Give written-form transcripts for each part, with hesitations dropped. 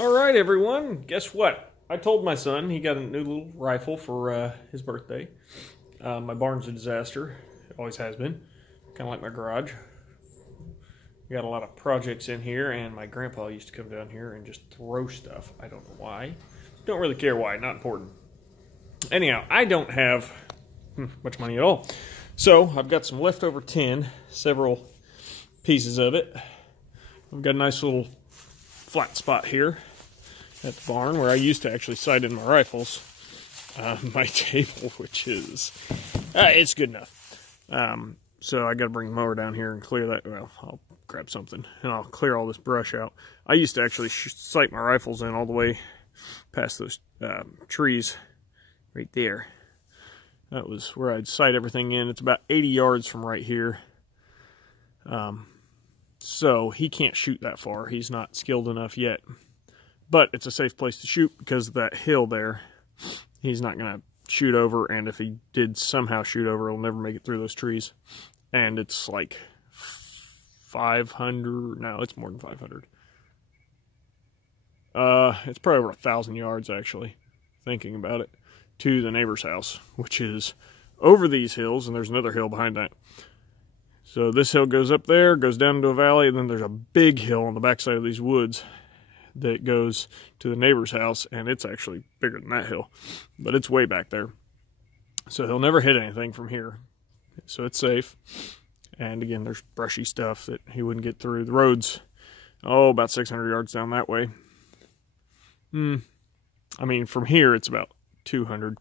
All right, everyone. Guess what? I told my son he got a new little rifle for his birthday. My barn's a disaster. It always has been. Kind of like my garage. We got a lot of projects in here, and my grandpa used to come down here and just throw stuff. I don't know why. Don't really care why. Not important. Anyhow, I don't have much money at all. So I've got some leftover tin, several pieces of it. I've got a nice little flat spot here at the barn where I used to actually sight in my rifles. My table, which is, it's good enough. So I got to bring the mower down here and clear that. Well, I'll grab something and I'll clear all this brush out. I used to actually sight my rifles in all the way past those trees right there. That was where I'd sight everything in. It's about 80 yards from right here. So he can't shoot that far. He's not skilled enough yet. But it's a safe place to shoot because of that hill there. He's not going to shoot over, and if he did somehow shoot over, he'll never make it through those trees. And it's like 500, no, it's more than 500. It's probably over 1,000 yards, actually, thinking about it, to the neighbor's house, which is over these hills, and there's another hill behind that. So this hill goes up there, goes down into a valley, and then there's a big hill on the backside of these woods that goes to the neighbor's house, and it's actually bigger than that hill, but it's way back there. So he'll never hit anything from here. So it's safe. And again, there's brushy stuff that he wouldn't get through. The road's, about 600 yards down that way. I mean, from here it's about 200,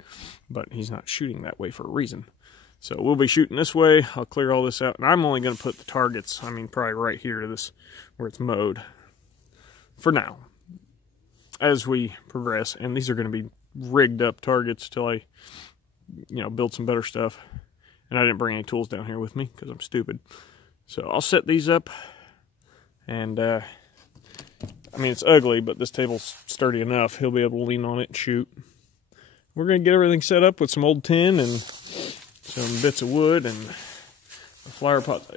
but he's not shooting that way for a reason. So we'll be shooting this way. I'll clear all this out, and I'm only going to put the targets, probably right here to this, where it's mowed, for now, as we progress. And these are going to be rigged up targets till I, build some better stuff. And I didn't bring any tools down here with me because I'm stupid. So I'll set these up, and it's ugly, but this table's sturdy enough. He'll be able to lean on it and shoot. We're going to get everything set up with some old tin and some bits of wood and a flower pot.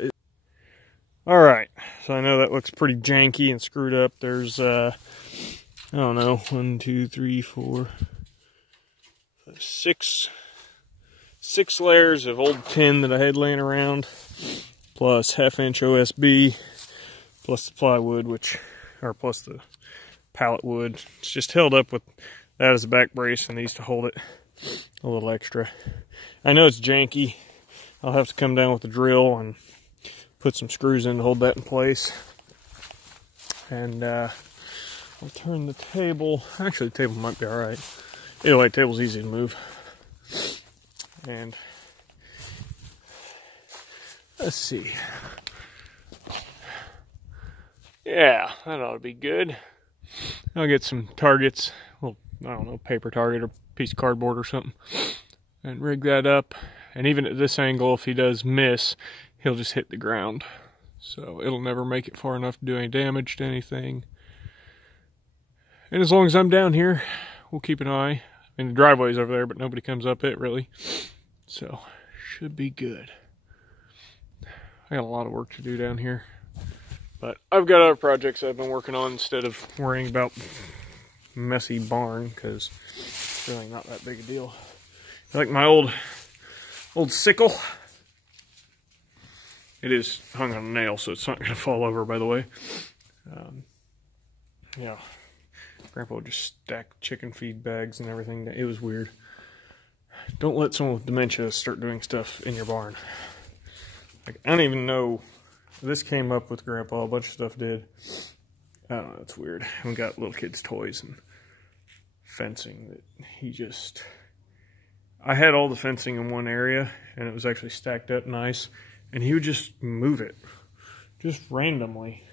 Alright, so I know that looks pretty janky and screwed up. There's, I don't know, 1, 2, 3, 4, 5, 6 layers of old tin that I had laying around, plus 1/2-inch OSB, plus the plywood, plus the pallet wood. It's just held up with that as a back brace and these to hold it a little extra. I know it's janky. I'll have to come down with the drill and put some screws in to hold that in place. And I'll turn the table. Actually, the table might be alright. Either way, the table's easy to move. And let's see. Yeah, that ought to be good. I'll get some targets. Well, I don't know, paper target or piece of cardboard or something. And rig that up. And even at this angle, if he does miss, he'll just hit the ground. So it'll never make it far enough to do any damage to anything. And as long as I'm down here, we'll keep an eye. The driveway's over there, but nobody comes up it, really. So, should be good. I got a lot of work to do down here. But I've got other projects I've been working on instead of worrying about messy barn, because it's really not that big a deal. I like my old sickle. It is hung on a nail, so it's not going to fall over, by the way. Yeah. Grandpa would just stack chicken feed bags and everything. It was weird. Don't let someone with dementia start doing stuff in your barn. Like, I don't even know. This came up with Grandpa. A bunch of stuff did. I don't know. It's weird. We got little kids' toys and fencing that he just... I had all the fencing in one area, and it was actually stacked up nice. And he would just move it. Just randomly.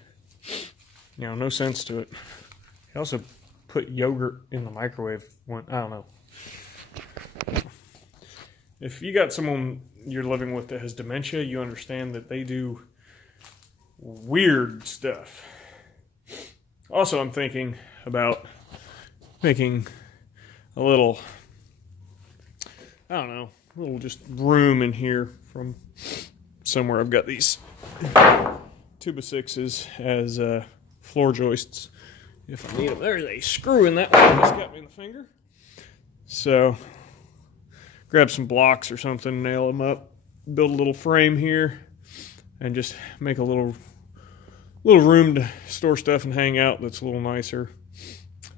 No sense to it. He also put yogurt in the microwave. I don't know. If you got someone you're living with that has dementia, you understand that they do weird stuff. Also, I'm thinking about making a little, little just room in here from somewhere. I've got these 2x6s as floor joists if I need them. There's a screw in that one that just got me in the finger. So, grab some blocks or something, nail them up, build a little frame here, and just make a little room to store stuff and hang out that's a little nicer.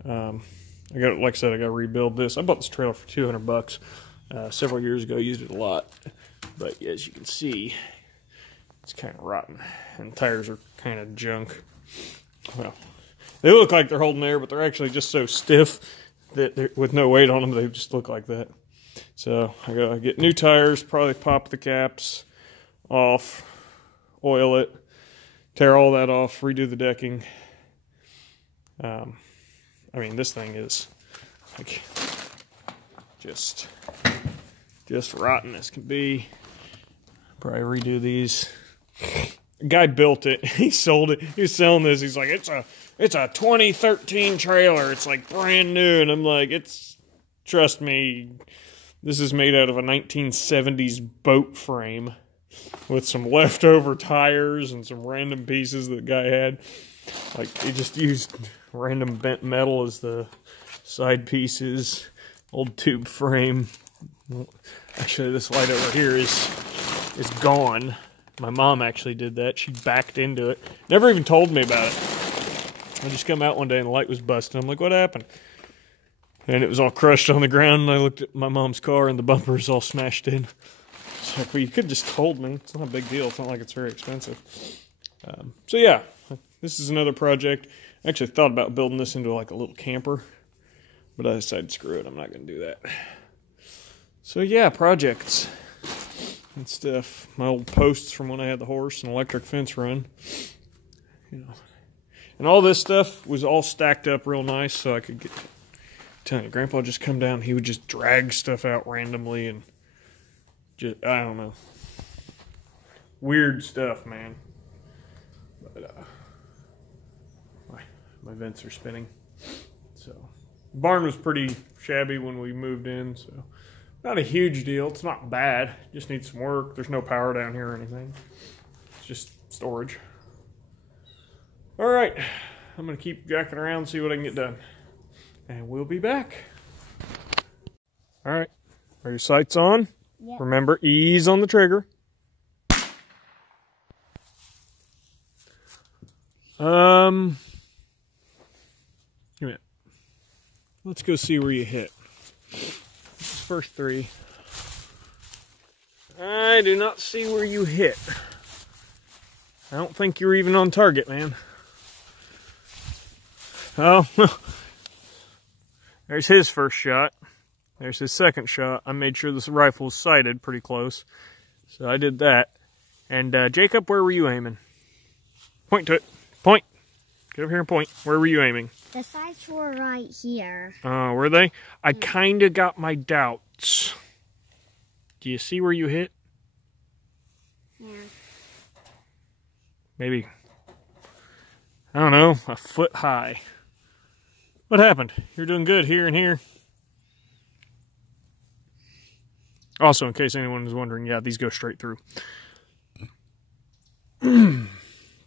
I got, like I said, I got to rebuild this. I bought this trailer for $200 several years ago. Used it a lot, but as you can see, it's kind of rotten, and the tires are kind of junk. Well, they look like they're holding air, but they're actually just so stiff that with no weight on them, they just look like that. So I gotta get new tires, probably pop the caps off, oil it, tear all that off, redo the decking. I mean, this thing is like just rotten as can be. Probably redo these. A guy built it. He sold it. He was selling this. He's like, it's a 2013 trailer. It's like brand new. And I'm like, trust me, this is made out of a 1970s boat frame with some leftover tires and some random pieces that the guy had. Like, he just used random bent metal as the side pieces, old tube frame. Actually, this light over here is gone. My mom actually did that. She backed into it. Never even told me about it. I just come out one day and the light was busted. I'm like, what happened? And it was all crushed on the ground, and I looked at my mom's car and the bumper is all smashed in. It's like, well, you could have just told me. It's not a big deal. It's not like it's very expensive. So yeah, this is another project. I actually thought about building this into like a little camper, but I decided, screw it, I'm not going to do that. So yeah, projects and stuff. My old posts from when I had the horse and electric fence run. You know. And all this stuff was all stacked up real nice, so I could get... telling you, Grandpa would just come down, he would just drag stuff out randomly and just, I don't know. Weird stuff, man. But, my vents are spinning. So, the barn was pretty shabby when we moved in, so not a huge deal. It's not bad. Just needs some work. There's no power down here or anything. It's just storage. All right, I'm gonna keep jacking around and see what I can get done. And we'll be back. All right, are your sights on? Yep. Remember, ease on the trigger. Give me a minute. Let's go see where you hit. First three. I do not see where you hit. I don't think you're even on target, man. Oh, there's his first shot. There's his second shot. I made sure this rifle was sighted pretty close. So I did that. And Jacob, where were you aiming? Point to it. Point. Get over here and point. Where were you aiming? The sights were right here. Oh, were they? I kind of got my doubts. Do you see where you hit? Yeah. Maybe, I don't know, a foot high. What happened? You're doing good here and here. Also, in case anyone is wondering, yeah, these go straight through.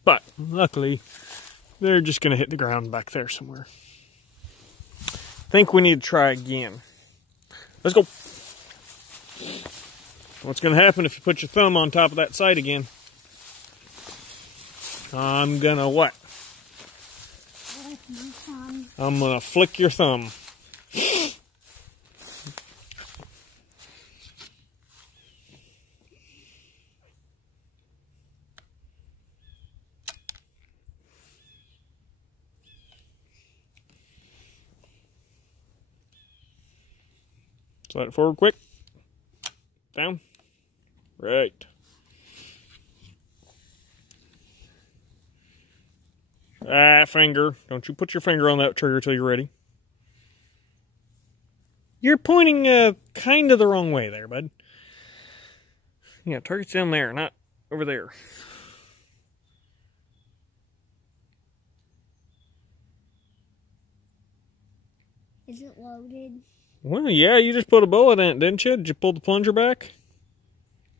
But, luckily, they're just going to hit the ground back there somewhere. I think we need to try again. Let's go. What's going to happen if you put your thumb on top of that sight again? I'm going to what? I'm going to flick your thumb. Slide it forward quick. Down. Right. Finger. Don't you put your finger on that trigger till you're ready. You're pointing kind of the wrong way there, bud. Yeah, target's down there, not over there. Is it loaded? Well, yeah, you just put a bullet in it, didn't you? Did you pull the plunger back?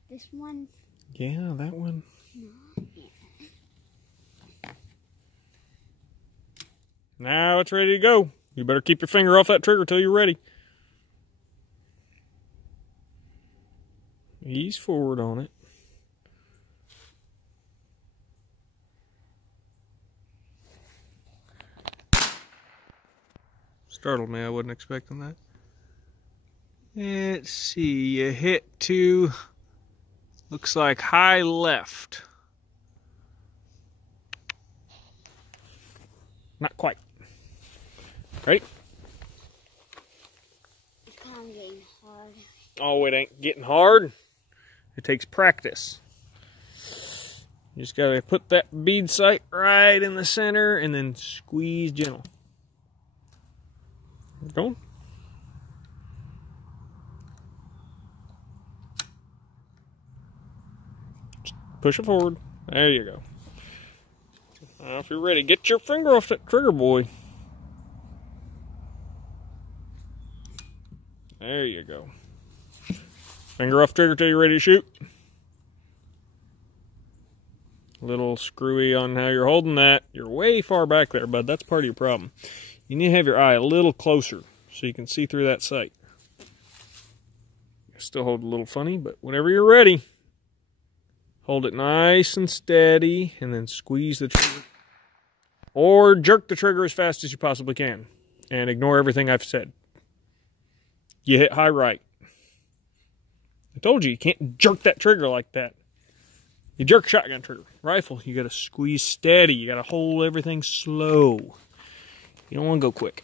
This one? Yeah, that one. Now it's ready to go. You better keep your finger off that trigger till you're ready. Ease forward on it. Startled me, I wasn't expecting that. Let's see, you hit to, looks like high left. Not quite. Ready? It's kind of getting hard. Oh, it ain't getting hard. It takes practice. You just gotta put that bead sight right in the center and then squeeze gentle. Going. Just push it forward. There you go. Now, if you're ready, get your finger off that trigger, boy. There you go. Finger off trigger till you're ready to shoot. A little screwy on how you're holding that. You're way far back there, bud. That's part of your problem. You need to have your eye a little closer so you can see through that sight. Still hold a little funny, but whenever you're ready, hold it nice and steady and then squeeze the trigger. Or jerk the trigger as fast as you possibly can and ignore everything I've said. You hit high right. I told you, you can't jerk that trigger like that. You jerk shotgun trigger. Rifle, you gotta squeeze steady. You gotta hold everything slow. You don't want to go quick.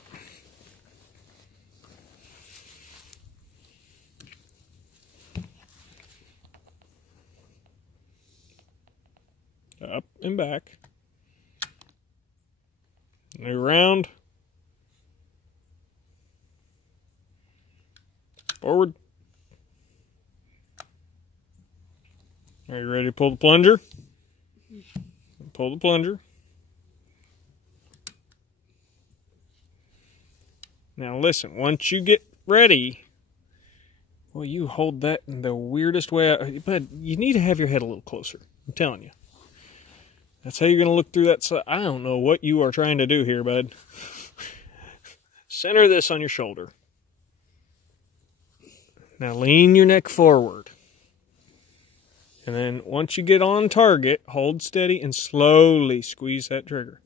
Up and back. New round. Forward. Are you ready to pull the plunger? Pull the plunger. Now listen, once you get ready, well, you hold that in the weirdest way, but you need to have your head a little closer. I'm telling you. That's how you're going to look through that side. I don't know what you are trying to do here, bud. Center this on your shoulder. Now lean your neck forward. And then once you get on target, hold steady and slowly squeeze that trigger.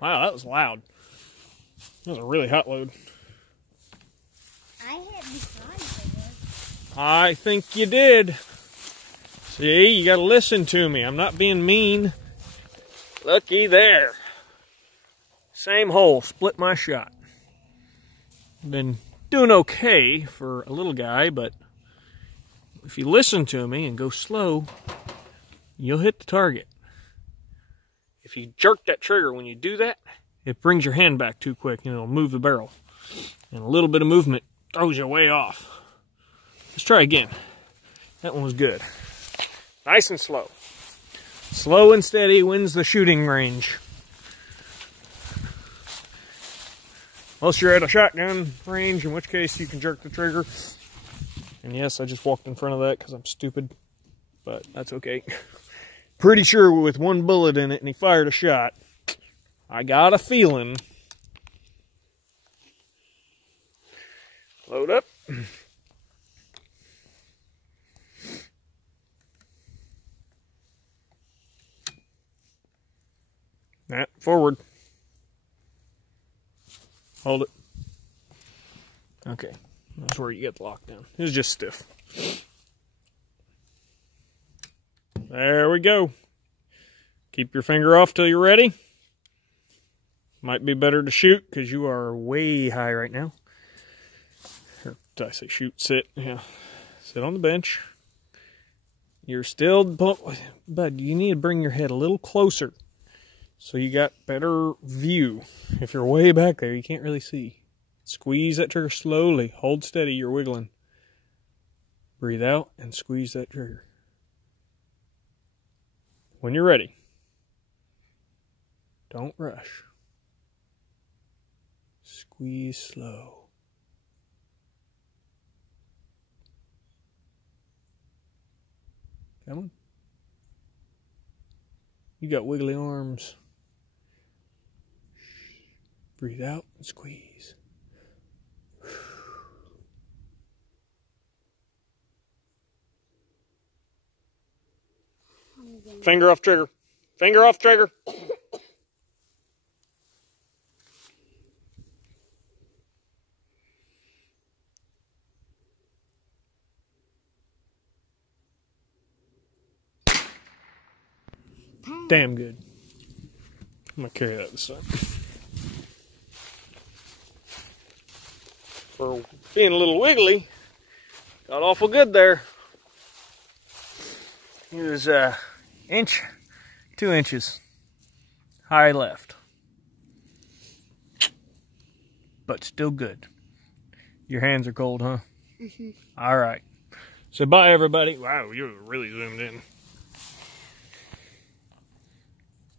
Wow, that was loud. That was a really hot load. I hit behind it. I think you did. See, you gotta listen to me. I'm not being mean. Looky there. Same hole, split my shot. Been doing okay for a little guy, but if you listen to me and go slow, you'll hit the target. If you jerk that trigger when you do that, it brings your hand back too quick and it'll move the barrel. And a little bit of movement throws you way off. Let's try again. That one was good. Nice and slow. Slow and steady wins the shooting range. Unless you're at a shotgun range, in which case you can jerk the trigger. And yes, I just walked in front of that because I'm stupid, but that's okay. Pretty sure with one bullet in it and he fired a shot. I got a feeling. Load up. Now, forward. Hold it. Okay, that's where you get the lockdown. It was just stiff. There we go. Keep your finger off till you're ready. Might be better to shoot because you are way high right now. Or did I say shoot? Sit. Yeah. Sit on the bench. You're still, bud, you need to bring your head a little closer so you got better view. If you're way back there, you can't really see. Squeeze that trigger slowly. Hold steady. You're wiggling. Breathe out and squeeze that trigger. When you're ready, don't rush. Squeeze slow. Come on. You got wiggly arms. Breathe out and squeeze. Finger off trigger. Finger off trigger. Damn good. I'm gonna carry that this side. For being a little wiggly, got awful good there. He was inch, 2 inches high left, but still good. Your hands are cold, huh? Mm-hmm. All right. So bye, everybody. Wow, you really zoomed in.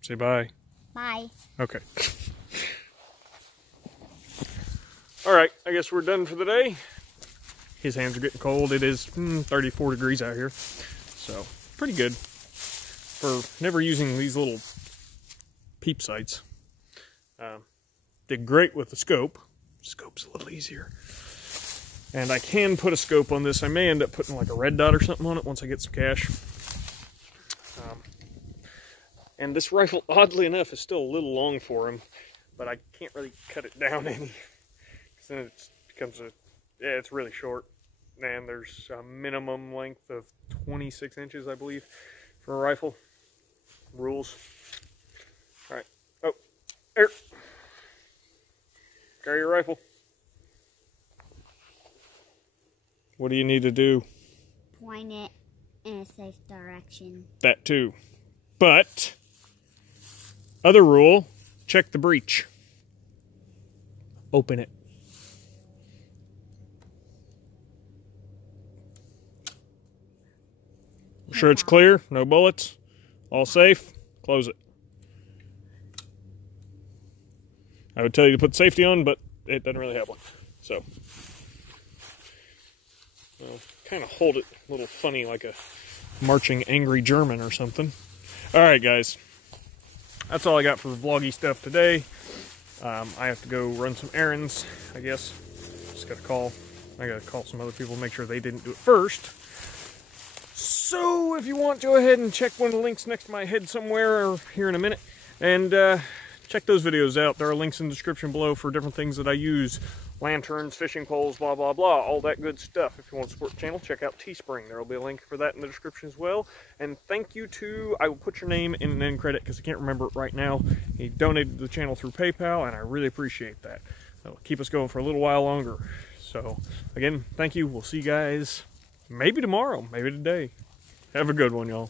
Say bye. Bye. Okay. All right, I guess we're done for the day. His hands are getting cold. It is 34 degrees out here, so pretty good for never using these little peep sights. Did great with the scope. Scope's a little easier. And I can put a scope on this. I may end up putting like a red dot or something on it once I get some cash. And this rifle, oddly enough, is still a little long for him, but I can't really cut it down any. Because then it becomes it's really short. And there's a minimum length of 26 inches, I believe, for a rifle. Rules. All right. Oh, here. Carry your rifle. What do you need to do? Point it in a safe direction. That too. But, other rule, check the breech. Open it. Sure it's clear, no bullets, all safe, close it. I would tell you to put safety on, but it doesn't really have one. So, I'll kind of hold it a little funny like a marching angry German or something. All right, guys. That's all I got for vloggy stuff today. I have to go run some errands, I guess. Just got to call. I got to call some other people, make sure they didn't do it first. So if you want, go ahead and check one of the links next to my head somewhere or here in a minute. And check those videos out. There are links in the description below for different things that I use. Lanterns, fishing poles, blah, blah, blah. All that good stuff. If you want to support the channel, check out Teespring. There will be a link for that in the description as well. And thank you to, I will put your name in an end credit because I can't remember it right now. He donated to the channel through PayPal, and I really appreciate that. That'll keep us going for a little while longer. So, again, thank you. We'll see you guys maybe tomorrow, maybe today. Have a good one, y'all.